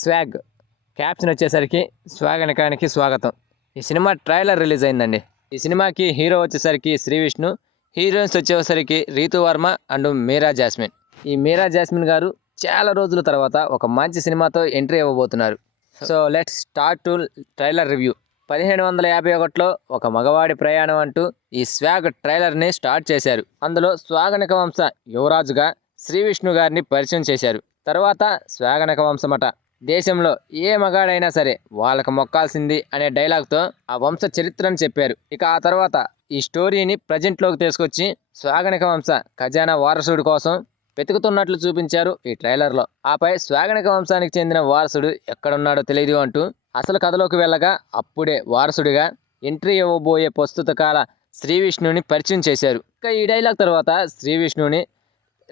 Swag caption వచ్చేసరికి swag అనకానికి స్వాగతం. ఈ సినిమా ట్రైలర్ రిలీజ్ అయిందండి. ఈ సినిమాకి హీరో వచ్చేసరికి శ్రీ విష్ణు, హీరోయిన్స్ వచ్చేసరికి రీతు వర్మ అండ్ మీరా జాస్మిన్. ఈ మీరా జాస్మిన్ గారు చాలా రోజుల తర్వాత ఒక మంచి సినిమాతో ఎంట్రీ ఇవ్వబోతున్నారు. So let's start to trailer review. 1551లో ఒక మగవాడి ప్రయాణం అంటూ ఈ స్వాగ్ ట్రైలర్ని స్టార్ట్ చేశారు. అందులో స్వాగనక వంశ యువరాజుగా శ్రీ విష్ణు గారిని పరిచయం చేశారు. తర్వాత స్వాగనక వంశమట దేశంలో ఏ మగాడైనా సరే వాళ్ళకు మొక్కాల్సింది అనే డైలాగ్తో ఆ వంశ చరిత్రను చెప్పారు. ఇక ఆ తర్వాత ఈ స్టోరీని ప్రజెంట్లోకి తీసుకొచ్చి స్వాగనక వంశ ఖజానా వారసుడి కోసం వెతుకుతున్నట్లు చూపించారు ఈ ట్రైలర్లో. ఆపై స్వాగనక వంశానికి చెందిన వారసుడు ఎక్కడున్నాడో తెలియదు అంటూ అసలు కథలోకి వెళ్ళగా అప్పుడే వారసుడిగా ఎంట్రీ ఇవ్వబోయే ప్రస్తుత కాల శ్రీ విష్ణుని పరిచయం చేశారు. ఇక ఈ డైలాగ్ తర్వాత శ్రీ విష్ణుని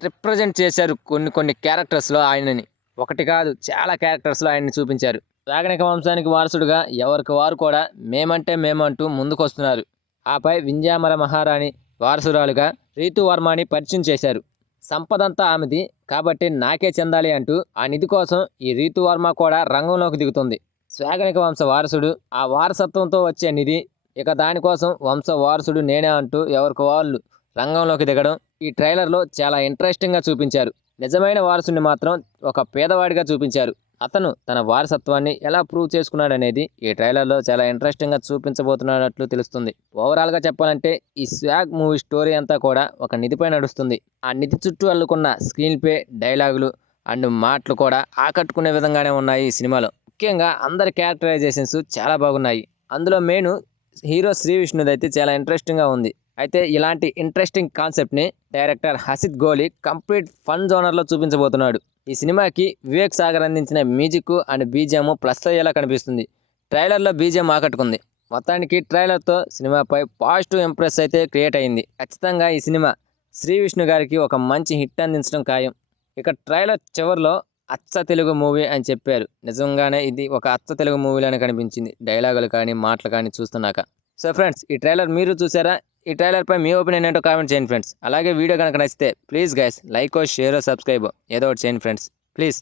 రిప్రజెంట్ చేశారు కొన్ని క్యారెక్టర్స్లో ఆయనని. ఒకటి కాదు, చాలా క్యారెక్టర్స్లో ఆయన్ని చూపించారు. స్వాగనక వంశానికి వారసుడుగా ఎవరికి వారు కూడా మేమంటే మేమంటూ ముందుకొస్తున్నారు. ఆపై వింజామర మహారాణి వారసురాలుగా రీతు వర్మని పరిచయం చేశారు. సంపదంతా ఆమెది కాబట్టి నాకే చెందాలి అంటూ ఆ నిధి కోసం ఈ రీతు వర్మ కూడా రంగంలోకి దిగుతుంది. స్వాగనక వంశ వారసుడు, ఆ వారసత్వంతో వచ్చే నిధి, ఇక దానికోసం వంశ వారసుడు నేనే అంటూ ఎవరికి వాళ్ళు రంగంలోకి దిగడం ఈ ట్రైలర్లో చాలా ఇంట్రెస్టింగ్గా చూపించారు. నిజమైన వారసుడిని మాత్రం ఒక పేదవాడిగా చూపించారు. అతను తన వారసత్వాన్ని ఎలా ప్రూవ్ చేసుకున్నాడనేది ఈ ట్రైలర్లో చాలా ఇంట్రెస్టింగ్గా చూపించబోతున్నట్లు తెలుస్తుంది. ఓవరాల్గా చెప్పాలంటే ఈ స్వాగ్ మూవీ స్టోరీ అంతా కూడా ఒక నిధిపై నడుస్తుంది. ఆ నిధి చుట్టూ అల్లుకున్న స్క్రీన్ ప్లే, డైలాగులు అండ్ మాటలు కూడా ఆకట్టుకునే విధంగానే ఉన్నాయి ఈ సినిమాలో. ముఖ్యంగా అందరి క్యారెక్టరైజేషన్స్ చాలా బాగున్నాయి. అందులో మెయిన్ హీరో శ్రీ విష్ణుది అయితే చాలా ఇంట్రెస్టింగ్గా ఉంది. అయితే ఇలాంటి ఇంట్రెస్టింగ్ కాన్సెప్ట్ని డైరెక్టర్ హసిత్ గోలి కంప్లీట్ ఫన్ జోనర్లో చూపించబోతున్నాడు. ఈ సినిమాకి వివేక్ సాగర్ అందించిన మ్యూజిక్ అండ్ బీజిఎం ప్లస్ అయ్యేలా కనిపిస్తుంది. ట్రైలర్లో బీజిఎం ఆకట్టుకుంది. మొత్తానికి ట్రైలర్తో సినిమాపై పాజిటివ్ ఇంప్రెస్ అయితే క్రియేట్ అయింది. ఖచ్చితంగా ఈ సినిమా శ్రీ విష్ణు గారికి ఒక మంచి హిట్ అందించడం ఖాయం. ఇక ట్రైలర్ చివరిలో అచ్చ తెలుగు మూవీ అని చెప్పారు. నిజంగానే ఇది ఒక అచ్చ తెలుగు మూవీలానే కనిపించింది, డైలాగులు కానీ మాటలు కానీ చూస్తున్నాక. సో ఫ్రెండ్స్, ఈ ట్రైలర్ మీరు చూసారా? ఈ ట్రైలర్పై మీ ఒపీనియన్ ఏంటో కామెంట్ చేయండి ఫ్రెండ్స్. అలాగే వీడియో కనుక నచ్చితే please guys like, share, subscribe ఏదో ఒకటి చేయండి ఫ్రెండ్స్ ప్లీజ్.